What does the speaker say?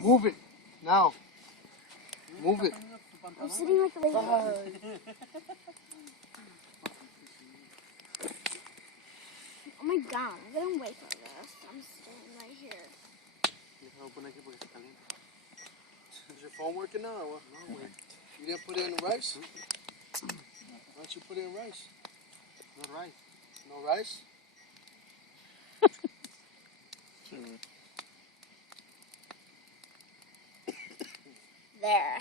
Move it. Now. Move it. I'm sitting like a lady. Oh my god, I'm gonna wait for this. I'm sitting right here. Is your phone working now or what? No, wait. You didn't put it in the rice? Why don't you put it in rice? No rice. No rice? There.